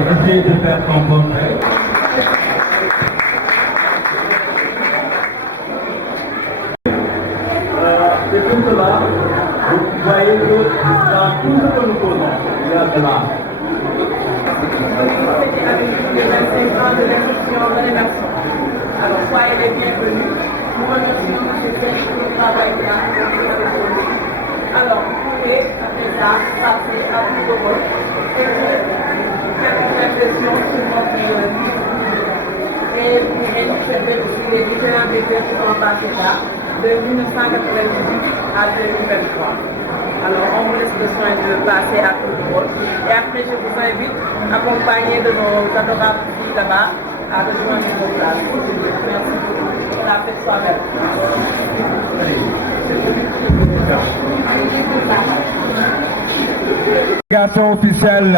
essayer de faire son portrait. C'est tout cela, vous voyez que dans tout ce que nous faisons, il y a de l'art. C'était avec les 25 ans de l'instruction de l'immersion. Alors, soyez les bienvenus. Nous remercions M. Serge pour le travail qu'il a fait. Alors, vous pouvez, après ça, passer à tout le monde et faire une impression sur notre livre. Et vous réinterpréter aussi les différents effets qui sont passés là, de 1998 à 2023. Alors, on vous laisse le soin de passer à tout le monde. Et après, je vous invite, accompagnés de nos adorables filles là-bas, à rejoindre nos places. Merci beaucoup. On a fait ça avec Délégation officielle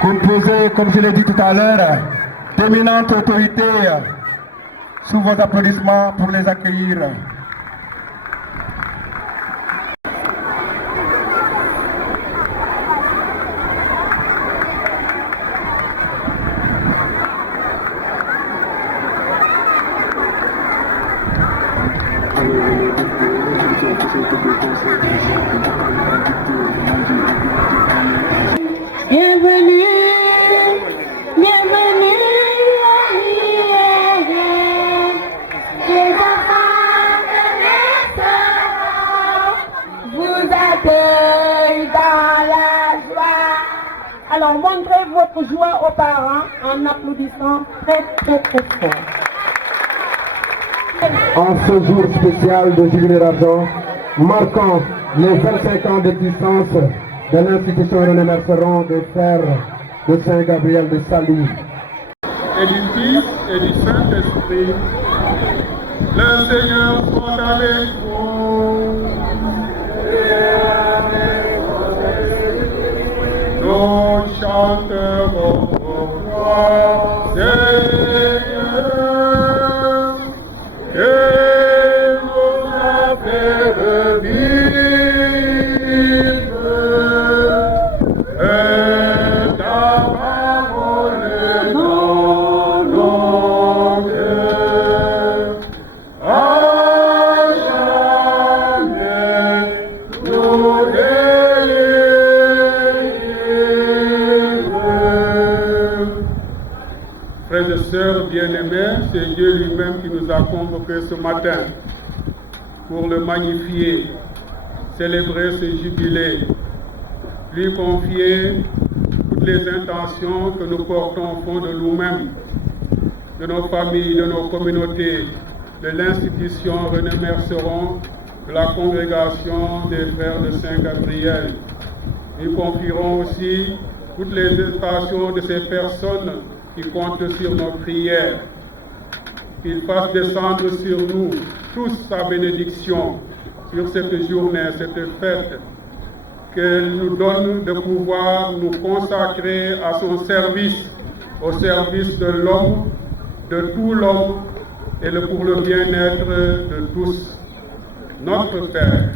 composée, comme je l'ai dit tout à l'heure, d'éminentes autorités, sous vos applaudissements pour les accueillir. Bienvenue, bienvenue, les enfants de naissance vous accueillent dans la joie. Alors montrez votre joie aux parents en applaudissant très très très fort. En ce jour spécial de Jubilé d'Argent, marquant les 25 ans d'existence de l'institution René Merceron de Frères de Saint-Gabriel de Saly. Et du Fils et du Saint-Esprit, le Seigneur soit avec vous. Nous chanterons pour toi, Seigneur, que nous a fait revivre. Et ta parole dans nos cœurs, à jamais nous délivre. Frères et sœurs bien-aimés, c'est Dieu lui-même qui nous a convoqués ce matin pour le magnifier, célébrer ce jubilé, lui confier toutes les intentions que nous portons au fond de nous-mêmes, de nos familles, de nos communautés, de l'institution René Merceron, de la congrégation des Frères de Saint-Gabriel. Nous confierons aussi toutes les intentions de ces personnes qui comptent sur nos prières. Qu'il fasse descendre sur nous tous sa bénédiction sur cette journée, cette fête, qu'elle nous donne de pouvoir nous consacrer à son service, au service de l'homme, de tout l'homme, et pour le bien-être de tous. Notre Père,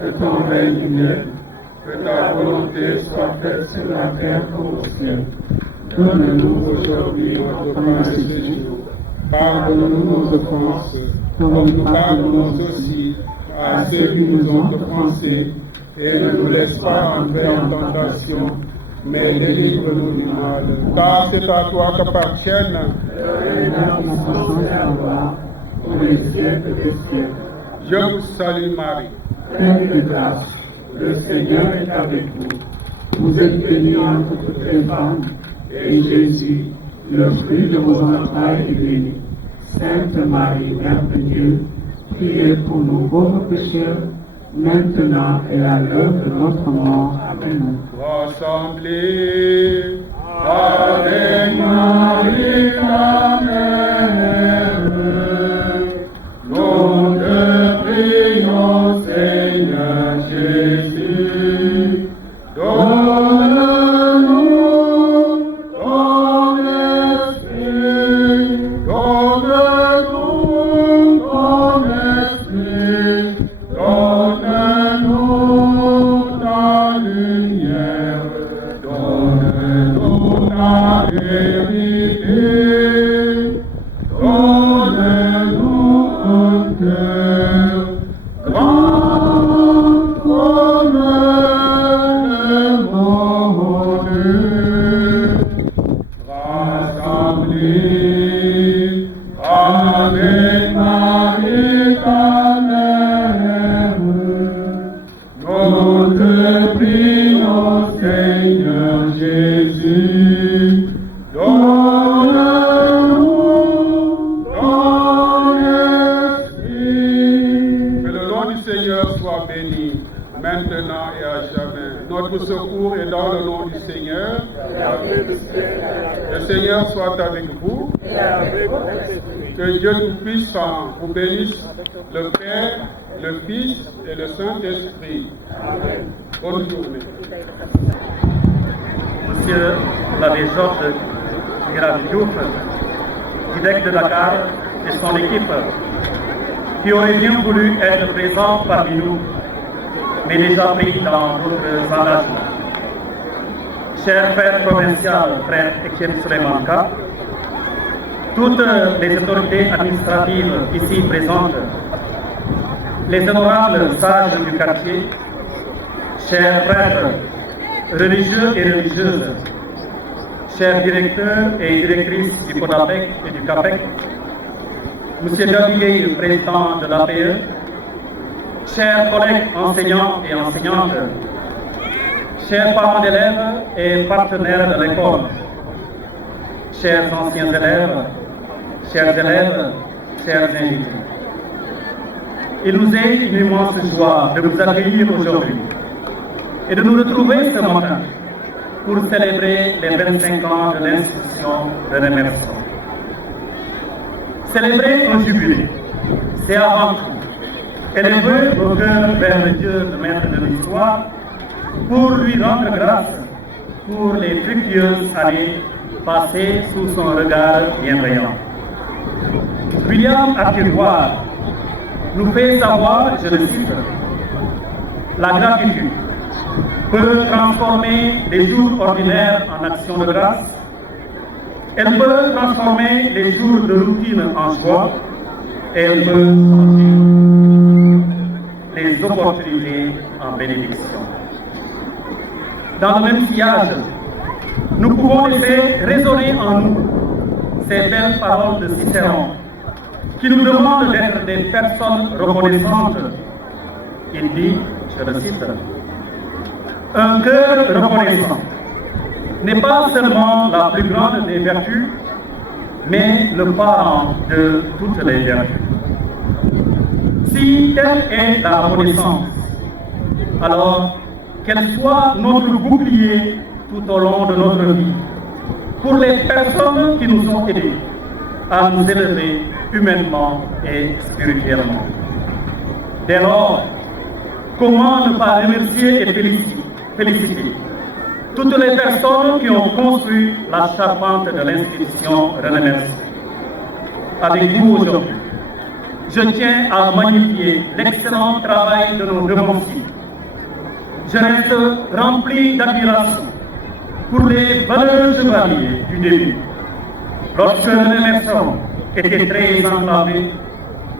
que ton règne vienne, que ta volonté soit faite sur la terre comme au ciel. Donne-nous aujourd'hui notre pain de ce jour. Pardonne-nous nos offenses, comme nous pardonnons aussi à ceux qui nous ont offensés, et ne nous laisse pas entrer en tentation, mais délivre-nous du mal. Car c'est à toi qu'appartiennent le règne, la puissance et la gloire, pour les siècles des siècles. Je vous salue Marie, pleine de grâce, le Seigneur est avec vous. Vous êtes bénie entre toutes les femmes, et Jésus, le fruit de vos entrailles, est béni. Sainte Marie, Mère de Dieu, priez pour nous pauvres pécheurs, maintenant et à l'heure de notre mort. Amen. Rassemblés avec Marie, la Mère, nous te prions, Seigneur Jésus, donne-nous ton esprit, donne-nous ton esprit, donne-nous Notre secours est dans le nom du Seigneur. Le Seigneur soit avec vous. Que Dieu Tout-Puissant vous bénisse, le Père, le Fils et le Saint-Esprit. Bonne journée. Monsieur l'abbé Georges Gravidiouf, évêque de Dakar, et son équipe, qui aurait bien voulu être présents parmi nous, mais déjà pris dans d'autres engagements. Cher frère provincial, frère Etienne Souleymane, toutes les autorités administratives ici présentes, les honorables sages du quartier, chers prêtres, religieux et religieuses, chers directeurs et directrices du CODAPEC et du CAPEC, Monsieur Gabigué, le président de l'APE, chers collègues enseignants et enseignantes, chers parents d'élèves et partenaires de l'école, chers anciens élèves, chers invités. Il nous est une immense joie de vous accueillir aujourd'hui et de nous retrouver ce matin pour célébrer les 25 ans de l'institution René Merson. Célébrer un jubilé, c'est avant tout élever nos cœurs vers le Dieu, le maître de l'histoire, pour lui rendre grâce pour les fructueuses années passées sous son regard bienveillant. William Arthur nous fait savoir, je le cite, la gratitude peut transformer les jours ordinaires en actions de grâce. Elle peut transformer les jours de routine en joie. Et elle peut changer les opportunités en bénédiction. Dans le même sillage, nous pouvons laisser résonner en nous ces belles paroles de Cicéron qui nous demandent d'être des personnes reconnaissantes. Il dit, je le cite, un cœur reconnaissant n'est pas seulement la plus grande des vertus, mais le parent de toutes les vertus. Si telle est la reconnaissance, alors qu'elle soit notre bouclier tout au long de notre vie, pour les personnes qui nous ont aidés à nous élever humainement et spirituellement. Dès lors, comment ne pas remercier et féliciter toutes les personnes qui ont construit la charpente de l'institution René Merson. Avec vous aujourd'hui, je tiens à magnifier l'excellent travail de nos devanciers. Je reste rempli d'admiration pour les valeureux chevaliers du début, lorsque René Merson était très enclavé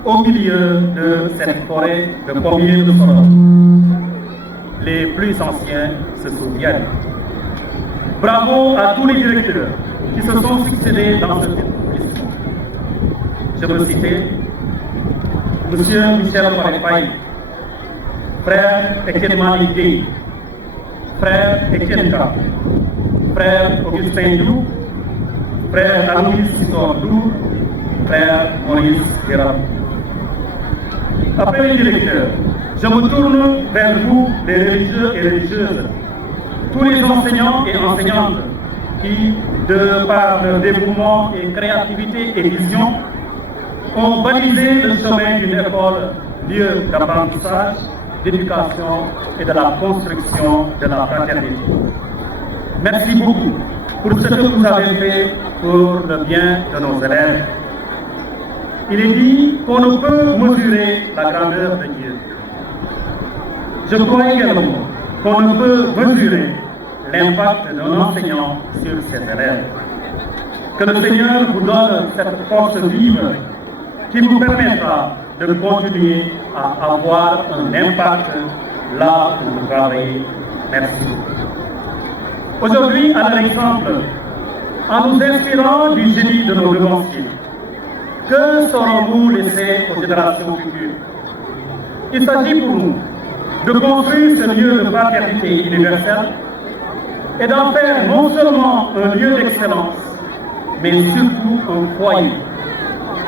au milieu de cette forêt de pommiers de Sorel. Les plus anciens se souviennent. Bravo à tous les directeurs qui se sont succédés dans cette établissement. Je veux citer Monsieur Michel Faye, frère Étienne Maligé, frère Étienne K, frère Augustin Dou, frère Aloïs Sisordou, frère Maurice Guérard. Après les directeurs, je me tourne vers vous, les religieux et religieuses, tous les enseignants et enseignantes qui, de par leur dévouement et créativité et vision, ont balisé le chemin d'une école, lieu d'apprentissage, d'éducation et de la construction de la fraternité. Merci beaucoup pour ce que vous avez fait pour le bien de nos élèves. Il est dit qu'on ne peut mesurer la grandeur de Dieu. Je crois également qu'on ne peut mesurer l'impact d'un enseignant sur ses élèves. Que le Seigneur vous donne cette force vive qui vous permettra de continuer à avoir un impact là où vous travaillez. Merci. Aujourd'hui, à l'exemple, en nous inspirant du génie de nos devanciers, que saurons-nous laisser aux générations futures? Il s'agit pour nous de construire ce lieu de fraternité universelle et d'en faire non seulement un lieu d'excellence, mais surtout un foyer,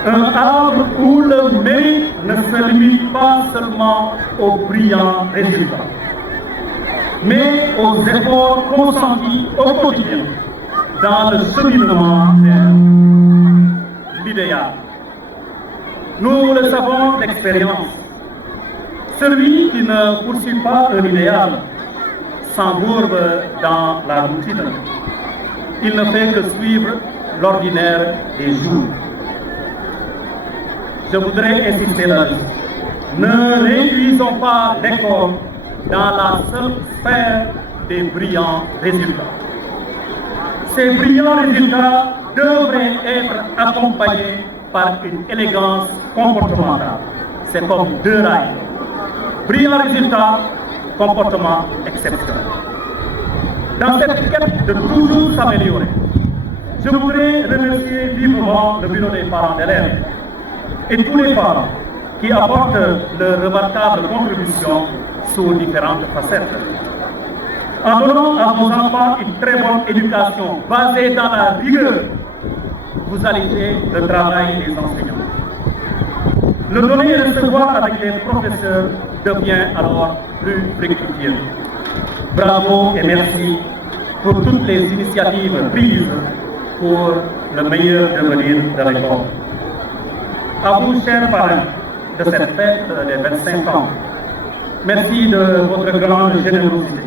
un arbre où le mérite ne se limite pas seulement aux brillants résultats. mais aux efforts consentis au quotidien dans le cheminement vers l'idéal. Nous le savons d'expérience, celui qui ne poursuit pas un idéal s'embourbe dans la routine. Il ne fait que suivre l'ordinaire des jours. Je voudrais insister là-dessus. Ne réduisons pas l'école dans la seule sphère des brillants résultats. Ces brillants résultats devraient être accompagnés par une élégance comportementale. C'est comme deux rails. Brillants résultats, comportement exceptionnel. Dans cette quête de toujours s'améliorer, je voudrais remercier vivement le bureau des parents d'élèves et tous les parents qui apportent leur remarquable contribution sous différentes facettes. En donnant à vos enfants une très bonne éducation basée dans la rigueur, vous allégez le travail des enseignants. Le donner et recevoir avec les professeurs devient alors plus fructueux. Bravo et merci pour toutes les initiatives prises pour le meilleur devenir de l'école. À vous, chers parents, de cette fête des 25 ans, merci de votre grande générosité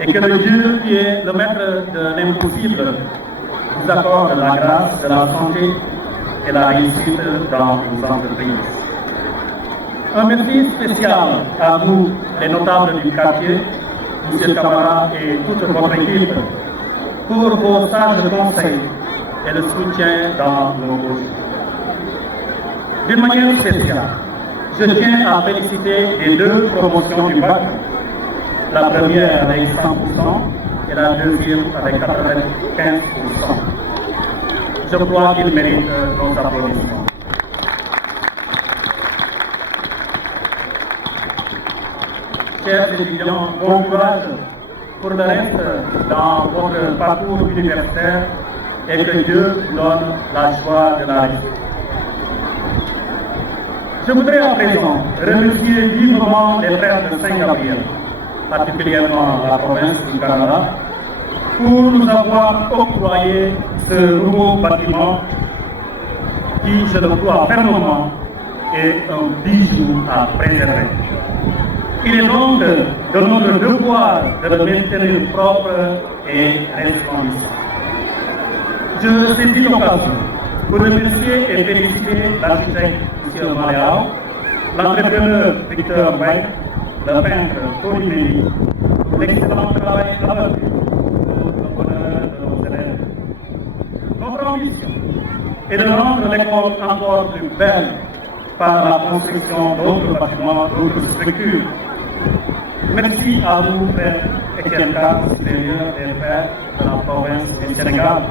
et que le Dieu qui est le maître de l'impossible vous accorde la grâce de la santé et la réussite dans vos entreprises. Un merci spécial à vous, les notables du quartier, M. Camara et toute votre équipe, pour vos sages conseils et le soutien dans nos projets. D'une manière spéciale, je tiens à féliciter les deux promotions du bac, la première avec 100% et la deuxième avec 95%. Je crois qu'ils méritent nos applaudissements. Chers étudiants, bon courage pour le reste dans votre parcours universitaire et que Dieu vous donne la joie de la réussite. Je voudrais à présent remercier vivement les frères de Saint-Gabriel, particulièrement la province du Canada, pour nous avoir octroyé ce nouveau bâtiment qui, je le crois fermement, est un bijou à préserver. Il est donc de notre devoir de le maintenir propre et resplendissant. Je saisis l'occasion pour remercier et féliciter l'architecte M. Maléao, l'entrepreneur Victor White, le peintre Tony Méry, pour l'excellent travail abattu pour le bonheur de nos élèves. Notre ambition est de rendre l'école encore plus belle par la construction d'autres bâtiments, d'autres structures. Merci à vous, frère Ekenka, supérieur des frères de la province du Sénégal,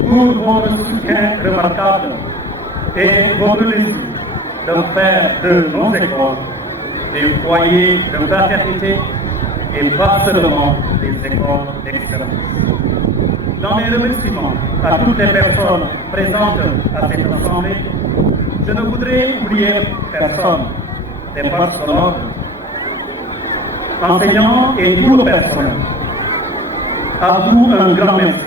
pour votre soutien remarquable et votre désir de faire de nos écoles des foyers de fraternité et pas seulement des écoles d'excellence. Dans mes remerciements à toutes les personnes présentes à cette assemblée, je ne voudrais oublier personne, des forces de l'ordre, enseignants et tout le personnel. À vous, un grand merci.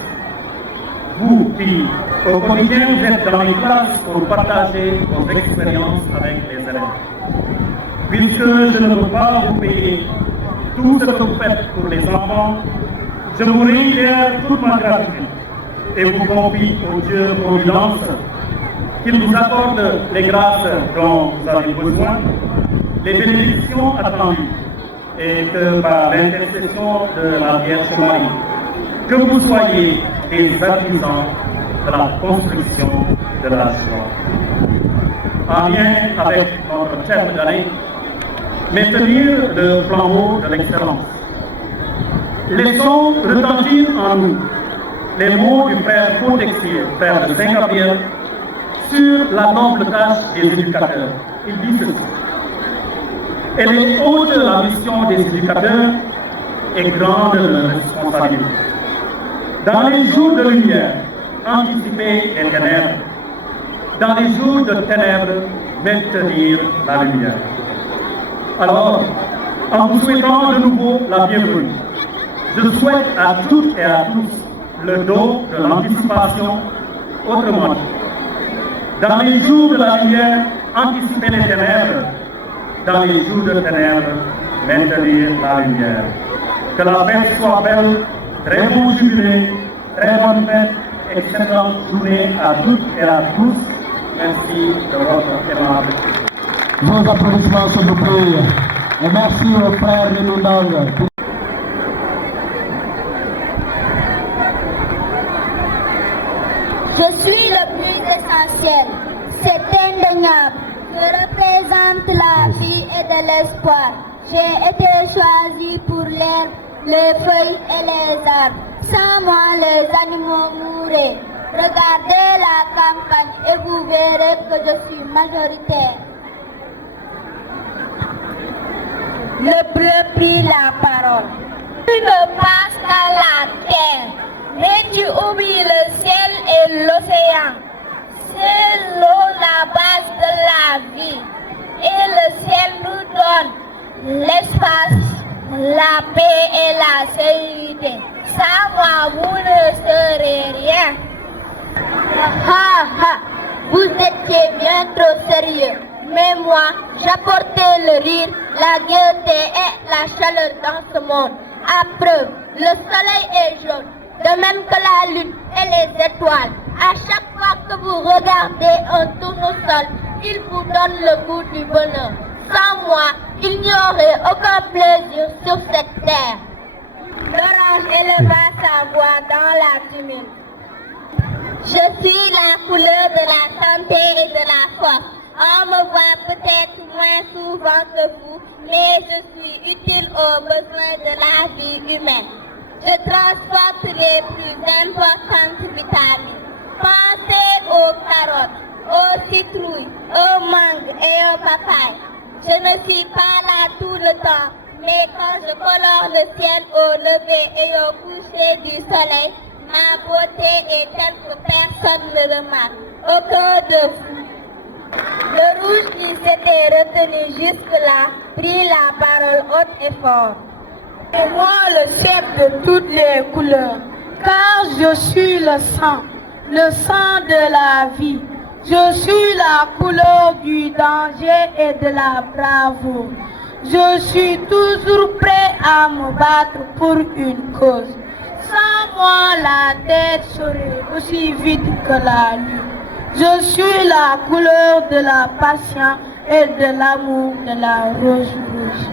Vous qui, au quotidien, vous êtes dans les classes pour partager vos expériences avec les élèves. Puisque je ne peux pas vous payer tout ce que vous faites pour les enfants, je vous réitère toute ma gratitude et vous confie au Dieu Providence qu'il vous accorde les grâces dont vous avez besoin, les bénédictions attendues, et que par l'intercession de la Vierge Marie, que vous soyez des artisans de la construction de la joie. En lien avec notre thème d'année, maintenir le flambeau de l'excellence. Laissons retentir en nous les mots du frère Faux-Texier, frère de Saint-Gabriel, sur la noble tâche des éducateurs. Il dit ceci: elle est haute la mission des éducateurs et grande leur responsabilité. Dans les jours de lumière, anticiper les ténèbres. Dans les jours de ténèbres, maintenir la lumière. Alors, en vous souhaitant de nouveau la bienvenue. Je souhaite à toutes et à tous le don de l'anticipation, autrement dit. Dans les jours de la lumière, anticiper les ténèbres. Dans les jours de ténèbres, maintenir la lumière. Que la fête soit belle, très bon jubilé, très bonne fête, excellente journée à toutes et à tous. Merci de votre aimable. Vos applaudissements, s'il vous plaît. Et merci aux frères de Nundang. Je suis le plus essentiel, c'est indéniable. Je représente la vie et de l'espoir. J'ai été choisi pour l'herbe, les feuilles et les arbres. Sans moi, les animaux mourraient. Regardez la campagne et vous verrez que je suis majoritaire. Le bleu prit la parole. Tu ne passes qu'à la terre, mais tu oublies le ciel et l'océan. C'est l'eau la base de la vie, et le ciel nous donne l'espace, la paix et la sérénité. Sans moi, vous ne serez rien. Ha ha, vous étiez bien trop sérieux. Mais moi, j'apportais le rire, la gaieté et la chaleur dans ce monde. À preuve, le soleil est jaune, de même que la lune et les étoiles. À chaque fois que vous regardez un tournesol, il vous donne le goût du bonheur. Sans moi, il n'y aurait aucun plaisir sur cette terre. L'orange éleva sa voix dans la tumulte. Je suis la couleur de la santé et de la force. On me voit peut-être moins souvent que vous, mais je suis utile aux besoins de la vie humaine. Je transporte les plus importantes vitamines. Pensez aux carottes, aux citrouilles, aux mangues et aux papayes. Je ne suis pas là tout le temps, mais quand je colore le ciel au lever et au coucher du soleil, ma beauté est telle que personne ne remarque. Aucun de vous. Le rouge qui s'était retenu jusque-là prit la parole haute et fort. C'est moi le chef de toutes les couleurs, car je suis le sang de la vie. Je suis la couleur du danger et de la bravoure. Je suis toujours prêt à me battre pour une cause. Sans moi, la tête serait aussi vide que la lune. Je suis la couleur de la patience et de l'amour de la rose rouge.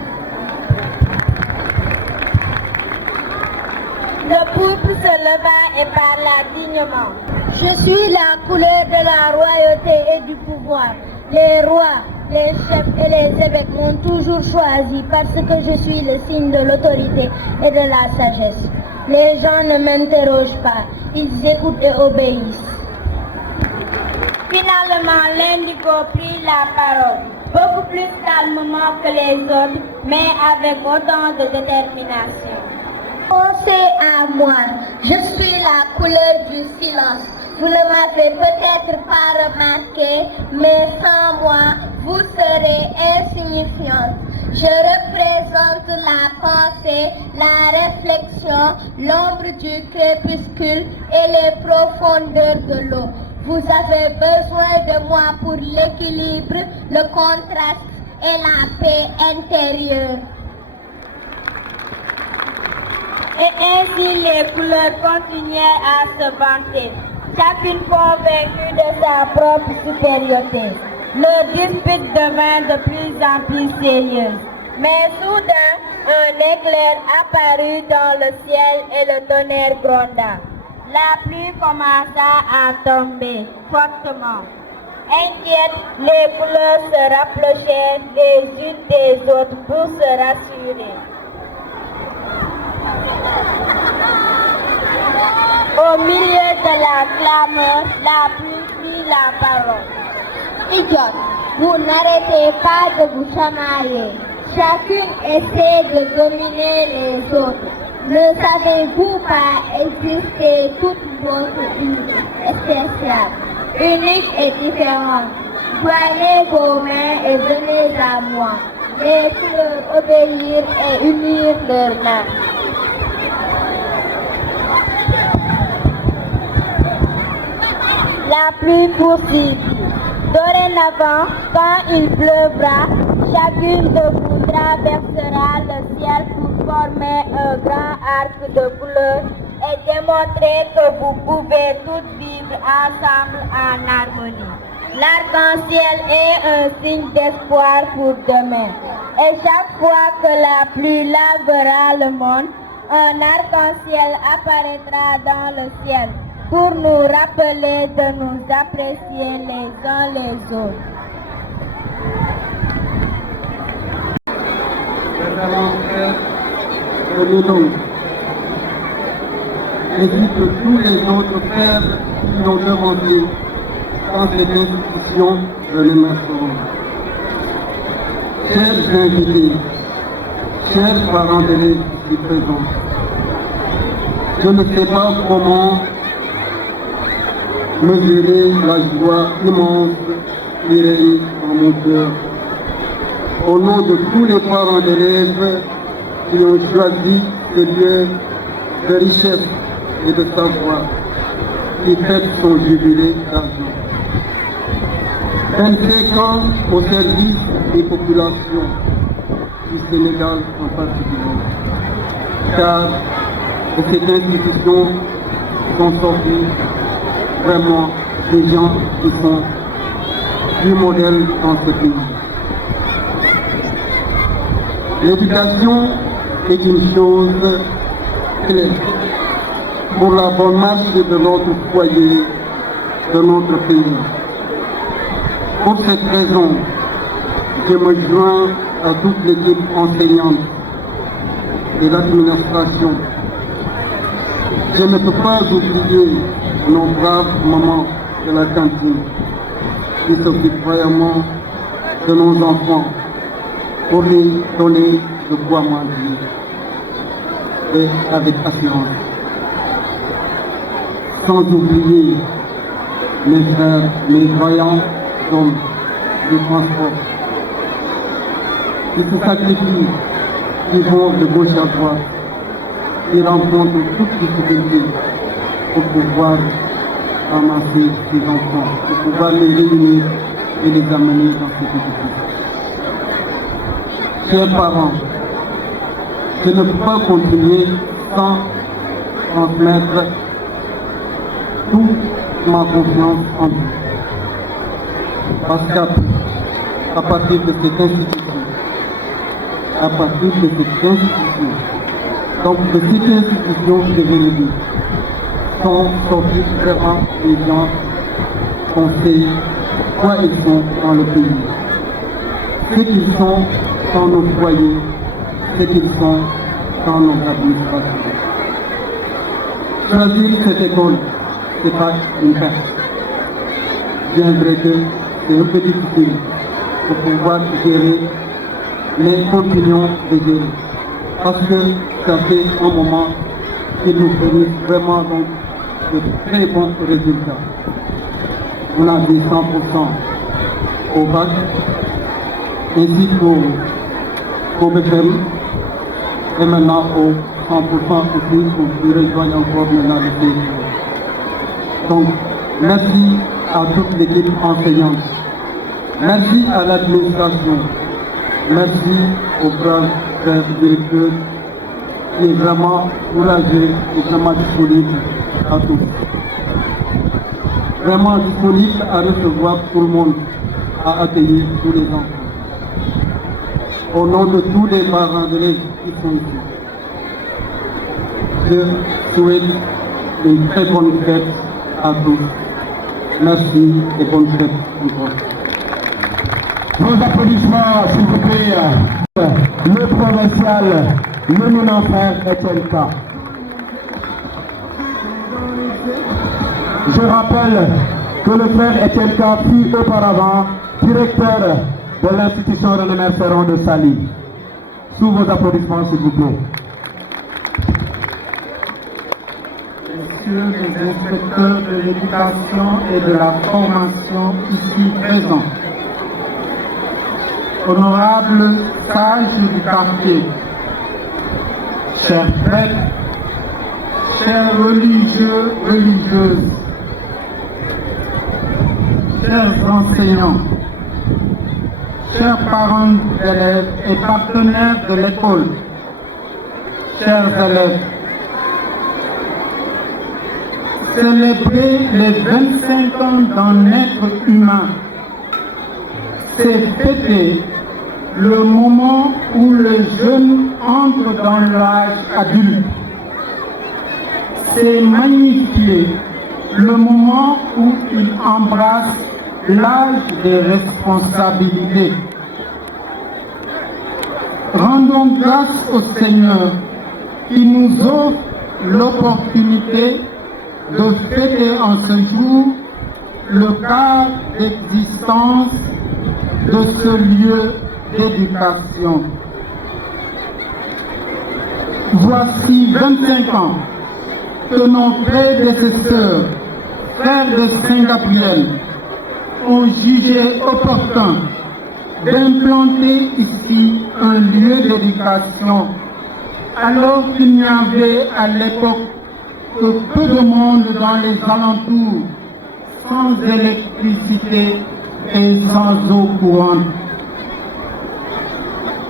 Le peuple se leva et parla dignement. Je suis la couleur de la royauté et du pouvoir. Les rois, les chefs et les évêques m'ont toujours choisi parce que je suis le signe de l'autorité et de la sagesse. Les gens ne m'interrogent pas, ils écoutent et obéissent. Finalement, l'indigo prit la parole, beaucoup plus calmement que les autres, mais avec autant de détermination. Pensez à moi, je suis la couleur du silence. Vous ne m'avez peut-être pas remarqué, mais sans moi, vous serez insignifiante. Je représente la pensée, la réflexion, l'ombre du crépuscule et les profondeurs de l'eau. Vous avez besoin de moi pour l'équilibre, le contraste et la paix intérieure. Et ainsi les couleurs continuaient à se vanter, chacune convaincue de sa propre supériorité. Le dispute devint de plus en plus sérieuse. Mais soudain, un éclair apparut dans le ciel et le tonnerre gronda. La pluie commença à tomber fortement. Inquiètes, les couleurs se rapprochaient les unes des autres pour se rassurer. Au milieu de la clameur, la pluie prit la parole. Idiote, vous n'arrêtez pas de vous chamailler. Chacune essaie de dominer les autres. Ne savez-vous pas exister toute votre vie spéciale, unique et différente? Joignez vos mains et venez à moi. les couleurs obéir et unir leurs mains. La pluie poursuit. Dorénavant, quand il pleuvra, chacune de vous traversera le ciel pour former un grand arc de couleurs et démontrer que vous pouvez toutes vivre ensemble en harmonie. L'arc-en-ciel est un signe d'espoir pour demain. Et chaque fois que la pluie lavera le monde, un arc-en-ciel apparaîtra dans le ciel pour nous rappeler de nous apprécier les uns les autres. Révérend frère Renaud, ainsi que tous les autres frères qui ont demandé dans cette institution de l'émission. Chers invités, chers parents d'élèves ici présents, je ne sais pas comment mesurer la joie immense qui règne dans mon cœur. Au nom de tous les parents d'élèves qui ont choisi ce lieu de richesse et de savoir, qui fête son jubilé d'argent. 25 ans au service des populations du Sénégal en particulier. Car de cette institution sont sortis vraiment des gens qui sont du modèle dans ce pays. L'éducation est une chose clé pour la bonne marche de notre foyer, de notre pays. Pour cette raison, je me joins à toute l'équipe enseignante et l'administration. Je ne peux pas oublier nos braves mamans de la cantine qui s'occupent vraiment de nos enfants pour les donner de quoi manger et avec assurance. Sans oublier mes frères, mes voyants hommes du transport qui se sacrifient, qui vont de gauche à droite, qui rencontrent toutes les difficultés pour pouvoir ramasser ces enfants, pour pouvoir les réunir et les amener dans cette éducation. Chers parents, je ne peux pas continuer sans transmettre toute ma confiance en vous. Parce qu'à partir de cette institution, donc de cette institution de vérité, sont sortis vraiment des gens qu'on sait quoi ils sont dans le pays. Ce qu'ils sont dans nos foyers, ce qu'ils sont dans nos administrations. Choisir cette école, ce n'est pas une perte. Bien vrai que c'est un peu difficile de pouvoir gérer les continuons de gérer. Parce que ça fait un moment qu'ils nous fournissent vraiment donc de très bons résultats. On a dit 100% au bac, ainsi qu'au BFM, et maintenant au 100% aussi, pour rejoindre encore maintenant le pays. Donc, merci à toute l'équipe enseignante. Merci à l'administration. Merci au brave frère directeur qui est vraiment courageux et vraiment disponible à tous. Vraiment disponible à recevoir tout le monde, à accueillir tous les enfants. Au nom de tous les parents d'élèves qui sont ici, je souhaite une très bonne fête à tous. Merci et bonne fête encore. Vos applaudissements, s'il vous plaît, le provincial, l'éminent frère Étienne K. Je rappelle que le frère Étienne K fut auparavant directeur de l'institution René Merceron de Saly. Sous vos applaudissements, s'il vous plaît. Messieurs les inspecteurs de l'éducation et de la formation ici présents, honorables sages du quartier, chers prêtres, chers religieux, religieuses, chers enseignants, chers parents d'élèves et partenaires de l'école, chers élèves, célébrer les 25 ans d'un être humain, c'est fêter le moment où le jeune entre dans l'âge adulte. C'est magnifier le moment où il embrasse l'âge des responsabilités. Rendons grâce au Seigneur qui nous offre l'opportunité de fêter en ce jour le quart d'existence de ce lieu d'éducation. Voici 25 ans que nos prédécesseurs, frères de Saint-Gabriel, ont jugé opportun d'implanter ici un lieu d'éducation, alors qu'il n'y avait à l'époque que peu de monde dans les alentours, sans électricité et sans eau courante.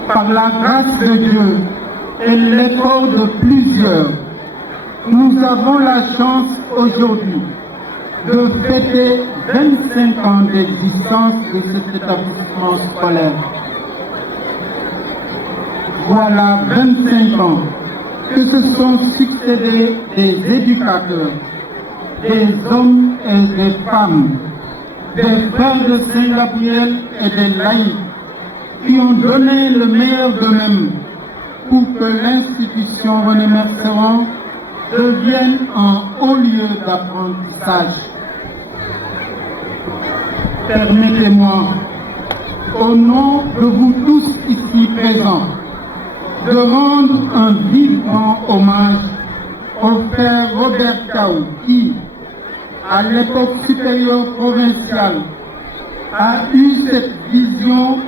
Par la grâce de Dieu et l'effort de plusieurs, nous avons la chance aujourd'hui de fêter 25 ans d'existence de cet établissement scolaire. Voilà 25 ans que se sont succédés des éducateurs, des hommes et des femmes, des frères de Saint-Gabriel et des laïcs qui ont donné le meilleur d'eux-mêmes pour que l'institution René Merceron devienne un haut lieu d'apprentissage. Permettez-moi, au nom de vous tous ici présents, de rendre un vivant hommage au frère Robert Cao qui, à l'époque supérieure provinciale, a eu cette vision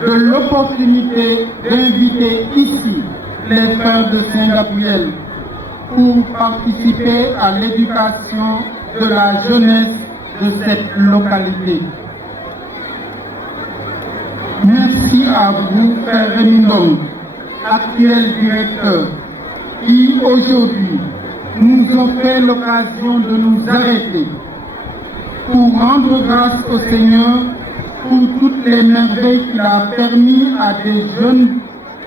de l'opportunité d'inviter ici les frères de Saint-Gabriel pour participer à l'éducation de la jeunesse de cette localité. Merci à vous, frère Remindong, actuel directeur, qui aujourd'hui nous offrez l'occasion de nous arrêter pour rendre grâce au Seigneur pour toutes les merveilles qu'il a permis à des jeunes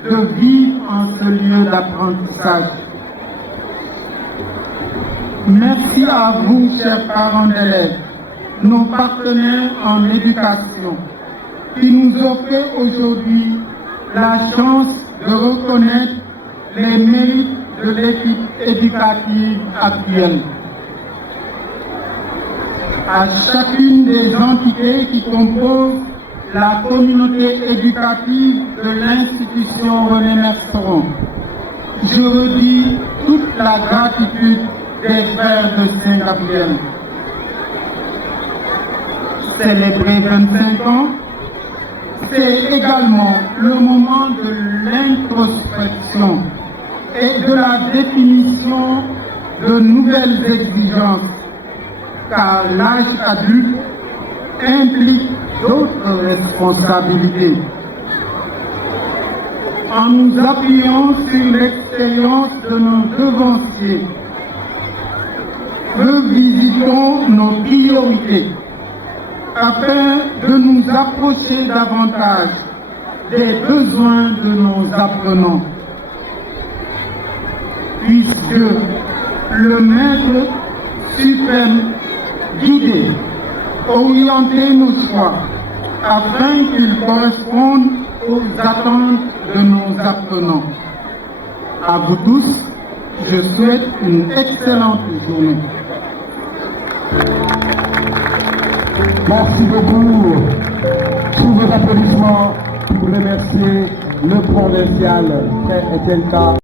de vivre en ce lieu d'apprentissage. Merci à vous, chers parents d'élèves, nos partenaires en éducation, qui nous offrent aujourd'hui la chance de reconnaître les mérites de l'équipe éducative actuelle. À chacune des entités qui composent la communauté éducative de l'institution René Merceron, je redis toute la gratitude des frères de Saint-Gabriel. Célébrer 25 ans, c'est également le moment de l'introspection et de la définition de nouvelles exigences, car l'âge adulte implique d'autres responsabilités. En nous appuyant sur l'expérience de nos devanciers, revisitons nos priorités afin de nous approcher davantage des besoins de nos apprenants. Puisse Dieu, le Maître suprême, guider, orienter nos choix afin qu'ils correspondent aux attentes de nos apprenants. À vous tous, je souhaite une excellente journée. Merci beaucoup. Sous vos applaudissements pour remercier le provincial Frère Etienne Ka.